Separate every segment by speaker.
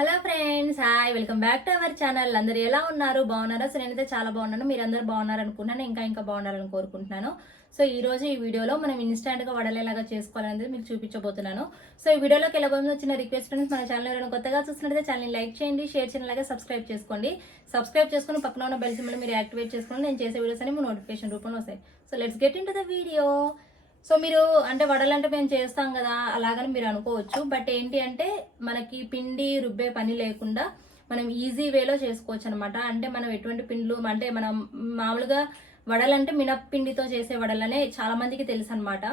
Speaker 1: Hello friends hi welcome back to our channel అందరు ఎలా ఉన్నారు? బాగున్నారా? సో నేనైతే చాలా బాగున్నాను. మీరు అందరు బాగున్నారు అనుకున్నాను ఇంకా ఇంకా బాగున్నారని కోరుకుంటున్నాను. సో ఈ రోజు ఈ వీడియోలో మనం ఇన్స్టాంట్గా వడలేలాగా చేసుకోవాలనేది మీకు చూపించబోతున్నాను. సో ఈ వీడియోలోకి వెళ్ళబోయే చిన్న రిక్వెస్ట్ ఫ్రెండ్స్ మన ఛానల్ ఎవరైనా కొత్తగా చూసినట్లయితే ఛానల్ లైక్ చేయండి షేర్ చేయండి అలాగే సబ్స్క్రైబ్ చేసుకోండి. సబ్స్క్రైబ్ చేసుకుని పక్కన ఉన్న బెల్ సింబల్ మీరు యాక్టివేట్ చేసుకుని నేను చేసే వీడియోస్ అనేవి నోటిఫికేషన్ రూపంలో వస్తాయి. So let's get into the video so మీరు అంటే వడలంటే మేము చేస్తాం కదా అలాగని మీరు అనుకోవచ్చు. బట్ ఏంటి అంటే మనకి పిండి రుబ్బే పని లేకుండా మనం ఈజీ వేలో చేసుకోవచ్చు అనమాట అంటే మనం ఎటువంటి పిండ్లు అంటే మనం మామూలుగా వడలంటే మినప్పిండితో చేసే వడలనే చాలా మందికి తెలుసు అనమాట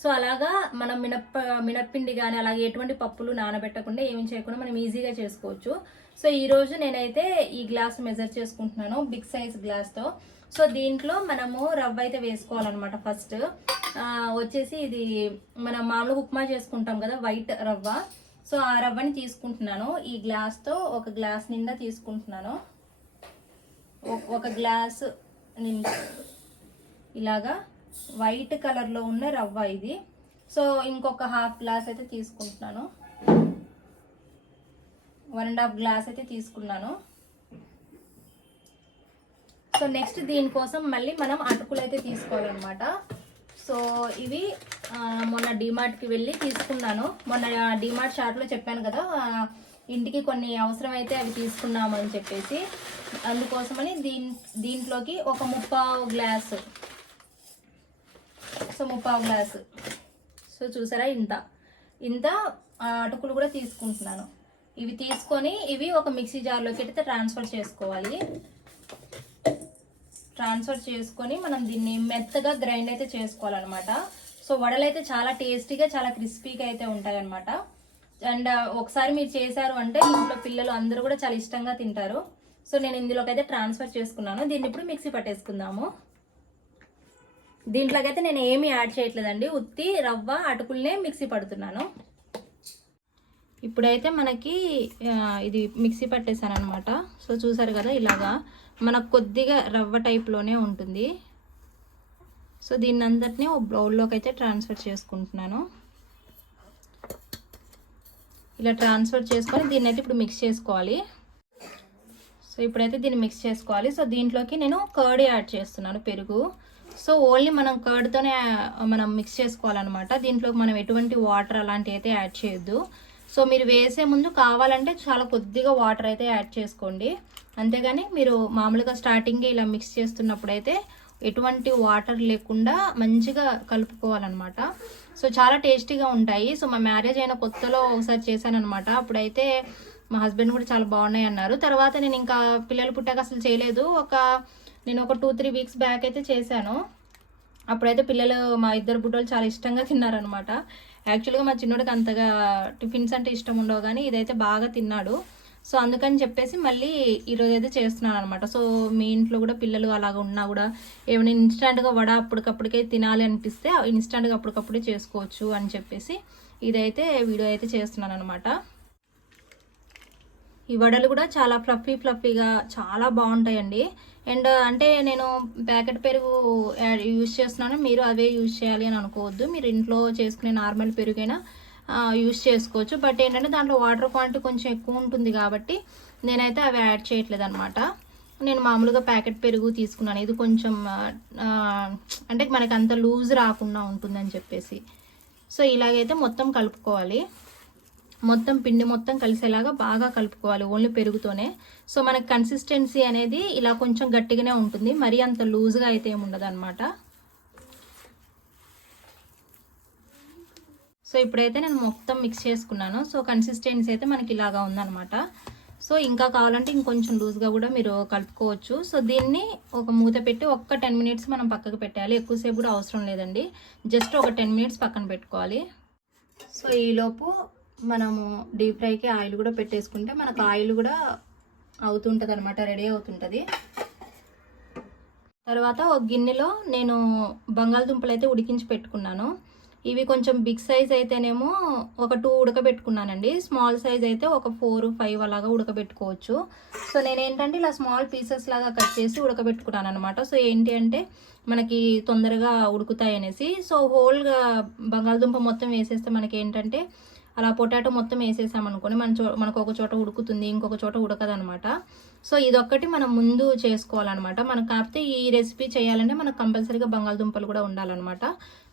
Speaker 1: సో అలాగా మనం మినప్ప మినప్పిండి కానీ అలాగే ఎటువంటి పప్పులు నానబెట్టకుండా ఏమి చేయకుండా మనం ఈజీగా చేసుకోవచ్చు. సో ఈ రోజు నేనైతే ఈ గ్లాస్ మెజర్ చేసుకుంటున్నాను బిగ్ సైజ్ గ్లాస్తో సో దీంట్లో మనము రవ్వ అయితే వేసుకోవాలన్నమాట ఫస్ట్. వచ్చేసి ఇది మనం మామూలుగా ఉప్మా చేసుకుంటాం కదా వైట్ రవ్వ. సో ఆ రవ్వని తీసుకుంటున్నాను. ఈ గ్లాస్తో ఒక గ్లాస్ నిండా తీసుకుంటున్నాను. ఒక- ఒక గ్లాస్ నిండా. ఇలాగా వైట్ కలర్లో ఉన్న రవ్వ ఇది. సో ఇంకొక హాఫ్ గ్లాస్ అయితే తీసుకుంటున్నాను. వన్ అండ్ హాఫ్ గ్లాస్ అయితే తీసుకున్నాను. సో నెక్స్ట్ దీనికోసం మళ్ళీ మనం అటుకులు అయితే తీసుకోవాలన్నమాట. సో ఇవి మొన్న డిమార్ట్కి వెళ్ళి తీసుకున్నాను. మొన్న డిమార్ట్ షార్ట్లో చెప్పాను కదా ఇంటికి కొన్ని అవసరం అయితే అవి తీసుకున్నామని చెప్పేసి. అందుకోసమని దీన్ దీంట్లోకి ఒక ముప్పావు గ్లాసు. సో ముప్పావు గ్లాసు. సో చూసారా ఇంత. ఇంత ఆ, అటుకులు కూడా తీసుకుంటున్నాను. ఇవి తీసుకొని ఇవి ఒక మిక్సీ జార్లోకి అయితే ట్రాన్స్ఫర్ చేసుకోవాలి. ట్రాన్స్ఫర్ చేసుకొని మనం దీన్ని మెత్తగా గ్రైండ్ అయితే చేసుకోవాలన్నమాట. సో వడలు అయితే చాలా టేస్టీగా చాలా క్రిస్పీగా అయితే ఉంటాయి అనమాట అండ్ ఒకసారి మీరు చేశారు అంటే ఇంట్లో పిల్లలు అందరూ కూడా చాలా ఇష్టంగా తింటారు. సో నేను ఇందులోకి అయితే ట్రాన్స్ఫర్ చేసుకున్నాను. దీన్ని ఇప్పుడు మిక్సీ పట్టేసుకుందాము. దీంట్లోకైతే నేను ఏమీ యాడ్ చేయట్లేదండి. ఉత్తి రవ్వ అటుకులనే మిక్సీ పడుతున్నాను. ఇప్పుడైతే మనకి ఇది మిక్సీ పట్టేశాను అనమాట సో చూసారు కదా ఇలాగా మనకు కొద్దిగా రవ్వ టైప్లోనే ఉంటుంది. సో దీన్ని అందరినీ ఓ బౌల్లోకి అయితే ట్రాన్స్ఫర్ చేసుకుంటున్నాను. ఇలా ట్రాన్స్ఫర్ చేసుకొని దీన్ని అయితే ఇప్పుడు మిక్స్ చేసుకోవాలి. సో ఇప్పుడైతే దీన్ని మిక్స్ చేసుకోవాలి. సో దీంట్లోకి నేను కర్డ్ యాడ్ చేస్తున్నాను పెరుగు. సో ఓన్లీ మనం కర్డ్తోనే మనం మిక్స్ చేసుకోవాలన్నమాట. దీంట్లోకి మనం ఎటువంటి వాటర్ అలాంటివి అయితే యాడ్ చేయొద్దు. సో మీరు వేసే ముందు కావాలంటే చాలా కొద్దిగా వాటర్ అయితే యాడ్ చేసుకోండి. అంతేగాని మీరు మామూలుగా స్టార్టింగ్ ఇలా మిక్స్ చేస్తున్నప్పుడు అయితే ఎటువంటి వాటర్ లేకుండా మంచిగా కలుపుకోవాలన్నమాట. సో చాలా టేస్టీగా ఉంటాయి. సో మా మ్యారేజ్ అయిన కొత్తలో ఒకసారి చేశానమాట అప్పుడైతే మా హస్బెండ్ కూడా చాలా బాగున్నాయి అన్నారు. తర్వాత నేను ఇంకా పిల్లలు పుట్టాక అసలు చేయలేదు. ఒక నేను ఒక టూ త్రీ వీక్స్ బ్యాక్ అయితే చేశాను. అప్పుడైతే పిల్లలు మా ఇద్దరు బుడ్డోళ్ళు చాలా ఇష్టంగా తిన్నారనమాట యాక్చువల్గా మా చిన్నోడికి అంతగా టిఫిన్స్ అంటే ఇష్టం ఉండవు కానీ ఇదైతే బాగా తిన్నాడు. సో అందుకని చెప్పేసి మళ్ళీ ఈరోజు అయితే చేస్తున్నాను అనమాట సో మీ ఇంట్లో కూడా పిల్లలు అలాగ ఉన్నా కూడా ఏమైనా ఇన్స్టాంట్గా వడ అప్పటికప్పటికే తినాలి అనిపిస్తే ఇన్స్టాంట్గా అప్పటికప్పుడే చేసుకోవచ్చు అని చెప్పేసి ఇదైతే వీడియో అయితే చేస్తున్నాను అనమాట ఈ వడలు కూడా చాలా ఫ్లఫీ ఫ్లఫీగా చాలా బాగుంటాయండి. అండ్ అంటే నేను ప్యాకెట్ పెరుగు యాడ్ యూజ్ చేస్తున్నాను. మీరు అవే యూజ్ చేయాలి అని అనుకోవద్దు. మీరు ఇంట్లో చేసుకునే నార్మల్ పెరుగైనా యూజ్ చేసుకోవచ్చు. బట్ ఏంటంటే దాంట్లో వాటర్ క్వాంటిటీ కొంచెం ఎక్కువ ఉంటుంది కాబట్టి నేనైతే అవి యాడ్ చేయట్లేదు అనమాట నేను మామూలుగా ప్యాకెట్ పెరుగు తీసుకున్నాను. ఇది కొంచెం అంటే మనకి అంత లూజ్ రాకుండా ఉంటుందని చెప్పేసి. సో ఇలాగైతే మొత్తం కలుపుకోవాలి. మొత్తం పిండి మొత్తం కలిసేలాగా బాగా కలుపుకోవాలి ఓన్లీ పెరుగుతోనే. సో మనకి కన్సిస్టెన్సీ అనేది ఇలా కొంచెం గట్టిగానే ఉంటుంది. మరీ అంత లూజ్గా అయితే ఏమి ఉండదు అనమాట సో ఇప్పుడైతే నేను మొత్తం మిక్స్ చేసుకున్నాను. సో కన్సిస్టెన్సీ అయితే మనకి ఇలాగా ఉందన్నమాట. సో ఇంకా కావాలంటే ఇంకొంచెం లూజ్గా కూడా మీరు కలుపుకోవచ్చు. సో దీన్ని ఒక మూత పెట్టి ఒక్క టెన్ మినిట్స్ మనం పక్కకు పెట్టాలి ఎక్కువసేపు కూడా అవసరం లేదండి. జస్ట్ ఒక టెన్ మినిట్స్ పక్కన పెట్టుకోవాలి. సో ఈలోపు మనము డీప్ ఫ్రైకి ఆయిల్ కూడా పెట్టేసుకుంటే మనకు ఆయిల్ కూడా అవుతుంటుంది అనమాట రెడీ అవుతుంటుంది. తర్వాత ఒక గిన్నెలో నేను బంగాళదుంపలు అయితే ఉడికించి పెట్టుకున్నాను. ఇవి కొంచెం బిగ్ సైజ్ అయితేనేమో ఒక టూ ఉడకబెట్టుకున్నానండి. స్మాల్ సైజ్ అయితే ఒక ఫోర్ ఫైవ్ అలాగా ఉడకబెట్టుకోవచ్చు. సో నేనేంటంటే ఇలా స్మాల్ పీసెస్ లాగా కట్ చేసి ఉడకబెట్టుకున్నాను అనమాట సో ఏంటి అంటే మనకి తొందరగా ఉడుకుతాయి అనేసి సో హోల్గా బంగాళదుంప మొత్తం వేసేస్తే మనకి ఏంటంటే అలా పొటాటో మొత్తం వేసేసామనుకోండి మన చో మనకు ఒక చోట ఉడుకుతుంది ఇంకొక చోట ఉడకదనమాట. సో ఇదొక్కటి మనం ముందు చేసుకోవాలన్నమాట మనకు కాకపోతే ఈ రెసిపీ చేయాలంటే మనకు కంపల్సరీగా బంగాళదుంపలు కూడా ఉండాలన్నమాట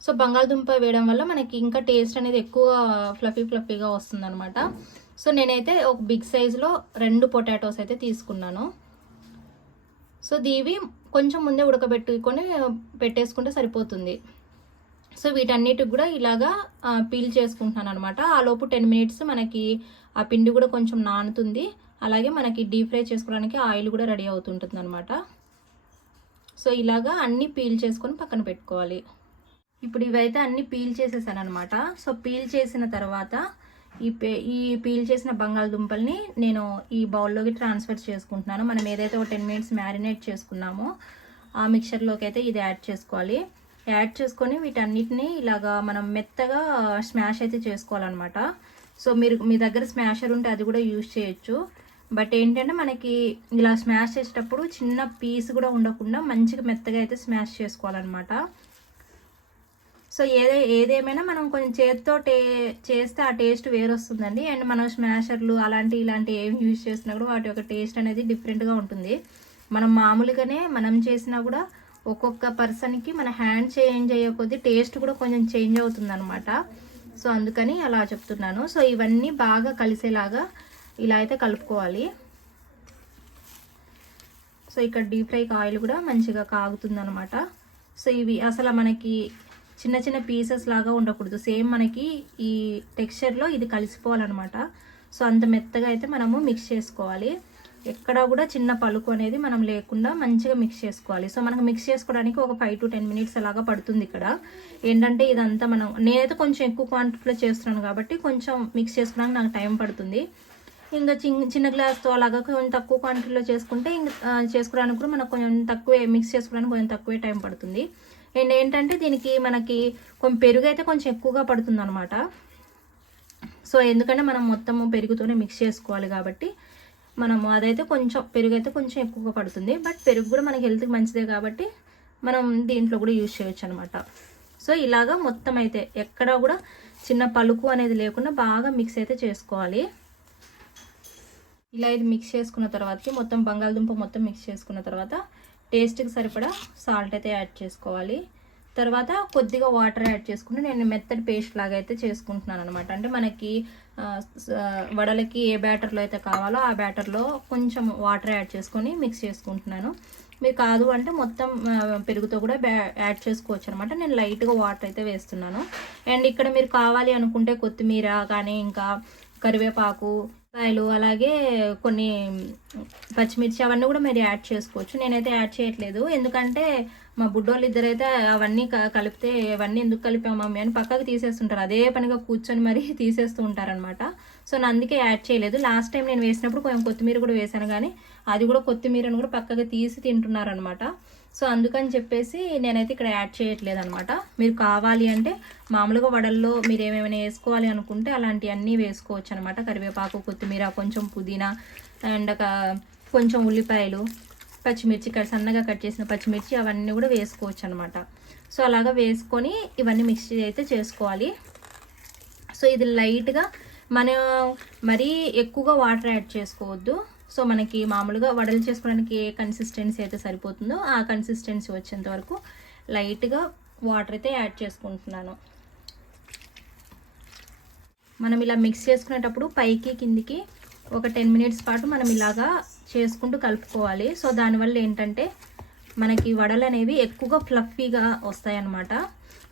Speaker 1: సో బంగాళదుంప వేయడం వల్ల మనకి ఇంకా టేస్ట్ అనేది ఎక్కువ ఫ్లఫీ ఫ్లఫీగా వస్తుందన్నమాట సో నేనైతే ఒక బిగ్ సైజులో రెండు పొటాటోస్ అయితే తీసుకున్నాను. సో దీవి కొంచెం ముందే ఉడకబెట్టుకొని పెట్టేసుకుంటే సరిపోతుంది. సో వీటన్నిటికి కూడా ఇలాగా పీల్ చేసుకుంటున్నాను అనమాట ఆ లోపు టెన్ మినిట్స్ మనకి ఆ పిండి కూడా కొంచెం నానుతుంది. అలాగే మనకి డీప్ ఫ్రై చేసుకోవడానికి ఆయిల్ కూడా రెడీ అవుతుంటుంది అనమాట సో ఇలాగా అన్నీ పీల్ చేసుకొని పక్కన పెట్టుకోవాలి. ఇప్పుడు ఇవైతే అన్ని పీల్ చేసేసాను అనమాట సో పీల్ చేసిన తర్వాత ఈ పే ఈ పీల్ చేసిన బంగాళదుంపల్ని నేను ఈ బౌల్లోకి ట్రాన్స్ఫర్ చేసుకుంటున్నాను. మనం ఏదైతే ఒక టెన్ మినిట్స్ మ్యారినేట్ చేసుకున్నామో ఆ మిక్చర్లోకి అయితే ఇది యాడ్ చేసుకోవాలి. యాడ్ చేసుకొని వీటన్నిటిని ఇలాగా మనం మెత్తగా స్మాష్ అయితే చేసుకోవాలన్నమాట. సో మీరు మీ దగ్గర స్మాషర్ ఉంటే అది కూడా యూజ్ చేయొచ్చు. బట్ ఏంటంటే మనకి ఇలా స్మాష్ చేసేటప్పుడు చిన్న పీస్ కూడా ఉండకుండా మంచిగా మెత్తగా అయితే స్మాష్ చేసుకోవాలన్నమాట. సో ఏదే ఏదేమైనా మనం కొంచెం చేతితో టే చేస్తే ఆ టేస్ట్ వేరు వస్తుందండి అండ్ మనం స్మాషర్లు అలాంటి ఇలాంటి ఏం యూజ్ చేసినా కూడా వాటి యొక్క టేస్ట్ అనేది డిఫరెంట్గా ఉంటుంది. మనం మామూలుగానే మనం చేసినా కూడా ఒక్కొక్క పర్సన్కి మన హ్యాండ్ చేంజ్ అయ్యే కొద్దీ టేస్ట్ కూడా కొంచెం చేంజ్ అవుతుంది అనమాట సో అందుకని అలా చెప్తున్నాను. సో ఇవన్నీ బాగా కలిసేలాగా ఇలా అయితే కలుపుకోవాలి. సో ఇక్కడ డీప్ ఫ్రైకి ఆయిల్ కూడా మంచిగా కాగుతుందనమాట సో ఇవి అసలు మనకి చిన్న చిన్న పీసెస్ లాగా ఉండకూడదు. సేమ్ మనకి ఈ టెక్స్చర్లో ఇది కలిసిపోవాలన్నమాట. సో అంత మెత్తగా అయితే మనము మిక్స్ చేసుకోవాలి. ఎక్కడ కూడా చిన్న పలుకు అనేది మనం లేకుండా మంచిగా మిక్స్ చేసుకోవాలి. సో మనకు మిక్స్ చేసుకోవడానికి ఒక ఫైవ్ టు టెన్ మినిట్స్ అలాగా పడుతుంది ఇక్కడ. ఏంటంటే ఇదంతా మనం నేనైతే కొంచెం ఎక్కువ క్వాంటిటీలో చేస్తున్నాను కాబట్టి కొంచెం మిక్స్ చేసుకోవడానికి నాకు టైం పడుతుంది. ఇంకా చిన్న చిన్న గ్లాస్తో అలాగా కొంచెం తక్కువ క్వాంటిటీలో చేసుకుంటే ఇంకా చేసుకోవడానికి కూడా మనకు కొంచెం తక్కువే మిక్స్ చేసుకోవడానికి కొంచెం తక్కువే టైం పడుతుంది. అండ్ ఏంటంటే దీనికి మనకి కొంచెం పెరుగు అయితే కొంచెం ఎక్కువగా పడుతుంది అనమాట సో ఎందుకంటే మనం మొత్తము పెరుగుతోనే మిక్స్ చేసుకోవాలి కాబట్టి మనము అదైతే కొంచెం పెరుగు అయితే కొంచెం ఎక్కువగా పడుతుంది. బట్ పెరుగు కూడా మనకి హెల్త్కి మంచిదే కాబట్టి మనం దీంట్లో కూడా యూజ్ చేయొచ్చు అనమాట సో ఇలాగా మొత్తం అయితే ఎక్కడ కూడా చిన్న పలుకు అనేది లేకుండా బాగా మిక్స్ అయితే చేసుకోవాలి. ఇలా ఇది మిక్స్ చేసుకున్న తర్వాతకి మొత్తం బంగాళదుంప మొత్తం మిక్స్ చేసుకున్న తర్వాత టేస్ట్కి సరిపడా సాల్ట్ అయితే యాడ్ చేసుకోవాలి. తర్వాత కొద్దిగా వాటర్ యాడ్ చేసుకుంటే నేను మెత్తడి పేస్ట్ లాగా అయితే చేసుకుంటున్నాను అనమాట అంటే మనకి వడలకి ఏ బ్యాటర్లో అయితే కావాలో ఆ బ్యాటర్లో కొంచెం వాటర్ యాడ్ చేసుకొని మిక్స్ చేసుకుంటున్నాను. మీరు కాదు అంటే మొత్తం పెరుగుతో కూడా బ్యా యాడ్ చేసుకోవచ్చు అనమాట నేను లైట్గా వాటర్ అయితే వేస్తున్నాను. అండ్ ఇక్కడ మీరు కావాలి అనుకుంటే కొత్తిమీర కానీ ఇంకా కరివేపాకు కాయలు అలాగే కొన్ని పచ్చిమిర్చి అవన్నీ కూడా మీరు యాడ్ చేసుకోవచ్చు. నేనైతే యాడ్ చేయట్లేదు. ఎందుకంటే మా బుడ్డోళ్ళు ఇద్దరైతే అవన్నీ క- కలిపితే అవన్నీ ఎందుకు కలిపాము మమ్మీ అని పక్కకు తీసేస్తుంటారు. అదే పనిగా కూర్చొని మరి తీసేస్తూ ఉంటారనమాట సో నేను అందుకే యాడ్ చేయలేదు. లాస్ట్ టైం నేను వేసినప్పుడు కొంచెం కొత్తిమీర కూడా వేసాను కానీ అది కూడా కొత్తిమీరను కూడా పక్కకు తీసి తింటున్నారనమాట సో అందుకని చెప్పేసి నేనైతే ఇక్కడ యాడ్ చేయట్లేదు అనమాట మీరు కావాలి అంటే మామూలుగా వడల్లో మీరు ఏమేమైనా వేసుకోవాలి అనుకుంటే అలాంటివన్నీ వేసుకోవచ్చు అనమాట కరివేపాకు కొత్తిమీర కొంచెం పుదీనా అండ్ కొంచెం ఉల్లిపాయలు పచ్చిమిర్చి కట్ సన్నగా కట్ చేసిన పచ్చిమిర్చి అవన్నీ కూడా వేసుకోవచ్చు అనమాట సో అలాగా వేసుకొని ఇవన్నీ మిక్స్ అయితే చేసుకోవాలి. సో ఇది లైట్గా మనం మరీ ఎక్కువగా వాటర్ యాడ్ చేసుకోవద్దు. సో మనకి మామూలుగా వడలు చేసుకోవడానికి ఏ కన్సిస్టెన్సీ అయితే సరిపోతుందో ఆ కన్సిస్టెన్సీ వచ్చేంత వరకు లైట్గా వాటర్ అయితే యాడ్ చేసుకుంటున్నాను. మనం ఇలా మిక్స్ చేసుకునేటప్పుడు పైకి కిందికి ఒక టెన్ మినిట్స్ పాటు మనం ఇలాగా చేసుకుంటూ కలుపుకోవాలి. సో దానివల్ల ఏంటంటే మనకి వడలు అనేవి ఎక్కువగా ఫ్లఫీగా వస్తాయి అన్నమాట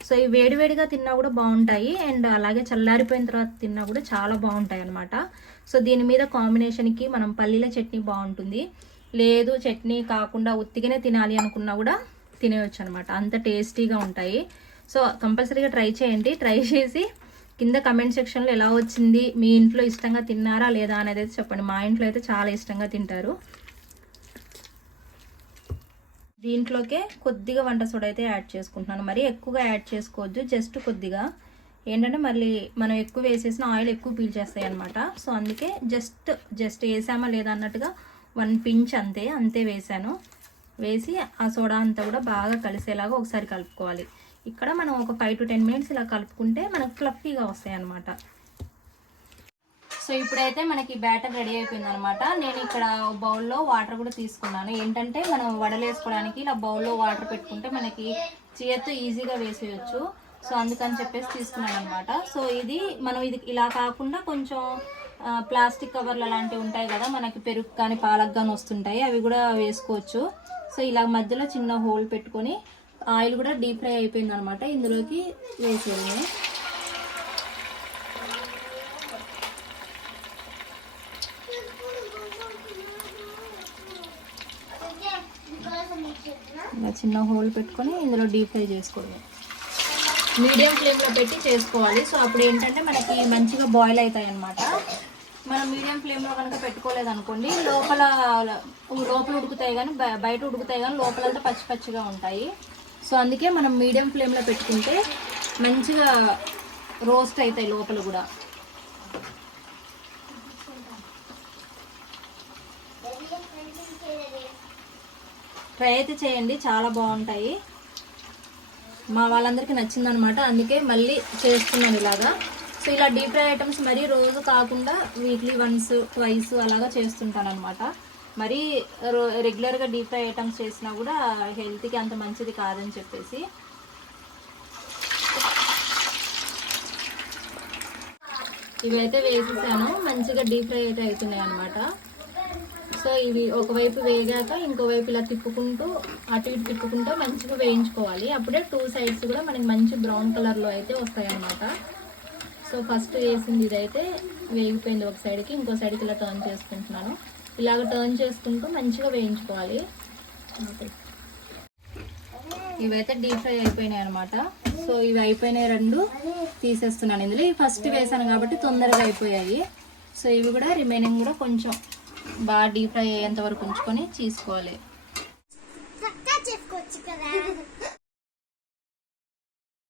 Speaker 1: సో ఇవి వేడివేడిగా తిన్నా కూడా బాగుంటాయి. అండ్ అలాగే చల్లారిపోయిన తర్వాత తిన్నా కూడా చాలా బాగుంటాయి అన్నమాట సో దీని మీద కాంబినేషన్కి మనం పల్లీల చట్నీ బాగుంటుంది. లేదు చట్నీ కాకుండా ఉత్తిగానే తినాలి అనుకున్నా కూడా తినేయచ్చు అనమాట అంత టేస్టీగా ఉంటాయి. సో కంపల్సరీగా ట్రై చేయండి. ట్రై చేసి కింద కమెంట్ సెక్షన్లో ఎలా వచ్చింది మీ ఇంట్లో ఇష్టంగా తిన్నారా లేదా అనేది అయితే చెప్పండి. మా ఇంట్లో అయితే చాలా ఇష్టంగా తింటారు. దీంట్లోకే కొద్దిగా వంట సోడా అయితే యాడ్ చేసుకుంటున్నాను. మరి ఎక్కువగా యాడ్ చేసుకోవద్దు జస్ట్ కొద్దిగా. ఏంటంటే మళ్ళీ మనం ఎక్కువ వేసేసిన ఆయిల్ ఎక్కువ పీల్చేస్తాయి అనమాట సో అందుకే జస్ట్ జస్ట్ వేసామా లేదా అన్నట్టుగా వన్ పించ్ అంతే అంతే వేసాను. వేసి ఆ సోడా అంతా కూడా బాగా కలిసేలాగా ఒకసారి కలుపుకోవాలి. ఇక్కడ మనం ఒక ఫైవ్ టు టెన్ మినిట్స్ ఇలా కలుపుకుంటే మనకు ఫ్లఫీగా వస్తాయి అనమాట సో ఇప్పుడైతే మనకి బ్యాటర్ రెడీ అయిపోయింది అనమాట నేను ఇక్కడ బౌల్లో వాటర్ కూడా తీసుకున్నాను. ఏంటంటే మనం వడలు వేసుకోవడానికి ఇలా బౌల్లో వాటర్ పెట్టుకుంటే మనకి చేత్తో ఈజీగా వేసేయచ్చు. సో అందుకని చెప్పేసి తీసుకున్నాను అనమాట సో ఇది మనం ఇది ఇలా కాకుండా కొంచెం ప్లాస్టిక్ కవర్లు అలాంటివి ఉంటాయి కదా మనకి పెరుగు కానీ పాలకు కానీ వస్తుంటాయి. అవి కూడా వేసుకోవచ్చు. సో ఇలా మధ్యలో చిన్న హోల్ పెట్టుకొని ఆయిల్ కూడా డీప్ ఫ్రై అయిపోయింది అనమాట ఇందులోకి వేసేయాలి ఇలా చిన్న హోల్ పెట్టుకొని ఇందులో డీప్ ఫ్రై చేసుకోవడం మీడియం ఫ్లేమ్లో పెట్టి చేసుకోవాలి. సో అప్పుడు ఏంటంటే మనకి మంచిగా బాయిల్ అవుతాయి అన్నమాట మనం మీడియం ఫ్లేమ్లో కనుక పెట్టుకోలేదు అనుకోండి లోపల లోపల ఉడుకుతాయి కానీ బ- బయట ఉడుకుతాయి కానీ లోపలంతా పచ్చి పచ్చిగా ఉంటాయి. సో అందుకే మనం మీడియం ఫ్లేమ్లో పెట్టుకుంటే మంచిగా రోస్ట్ అవుతాయి లోపల కూడా. ట్రై అయితే చేయండి చాలా బాగుంటాయి. మా వాళ్ళందరికీ నచ్చిందనమాట అందుకే మళ్ళీ చేస్తున్నాను ఇలాగా. సో ఇలా డీప్ ఫ్రై ఐటమ్స్ మరీ రోజు కాకుండా వీక్లీ వన్స్ ట్వైస్ అలాగా చేస్తుంటాను అనమాట మరీ రెగ్యులర్గా డీప్ ఫ్రై ఐటమ్స్ చేసినా కూడా హెల్త్కి అంత మంచిది కాదని చెప్పేసి. ఇవైతే వేసేసాను. మంచిగా డీప్ ఫ్రై అయితే అవుతున్నాయి అనమాట సో ఇవి ఒకవైపు వేగాక ఇంకోవైపు ఇలా తిప్పుకుంటూ అటు ఇటు తిప్పుకుంటూ మంచిగా వేయించుకోవాలి. అప్పుడే టూ సైడ్స్ కూడా మనకి మంచి బ్రౌన్ కలర్లో అయితే వస్తాయి అన్నమాట. సో ఫస్ట్ వేసింది ఇదైతే వేగిపోయింది ఒక సైడ్కి ఇంకో సైడ్కి ఇలా టర్న్ చేసుకుంటున్నాను. ఇలాగ టర్న్ చేసుకుంటూ మంచిగా వేయించుకోవాలి. ఇవైతే డీప్ ఫ్రై అయిపోయినాయి అనమాట సో ఇవి అయిపోయినాయి రెండు తీసేస్తున్నాను ఇందులో. ఇవి ఫస్ట్ వేసాను కాబట్టి తొందరగా అయిపోయాయి. సో ఇవి కూడా రిమైనింగ్ కూడా కొంచెం బాగా డీప్ ఫ్రై అయ్యేంత వరకు ఉంచుకొని తీసుకోవాలి.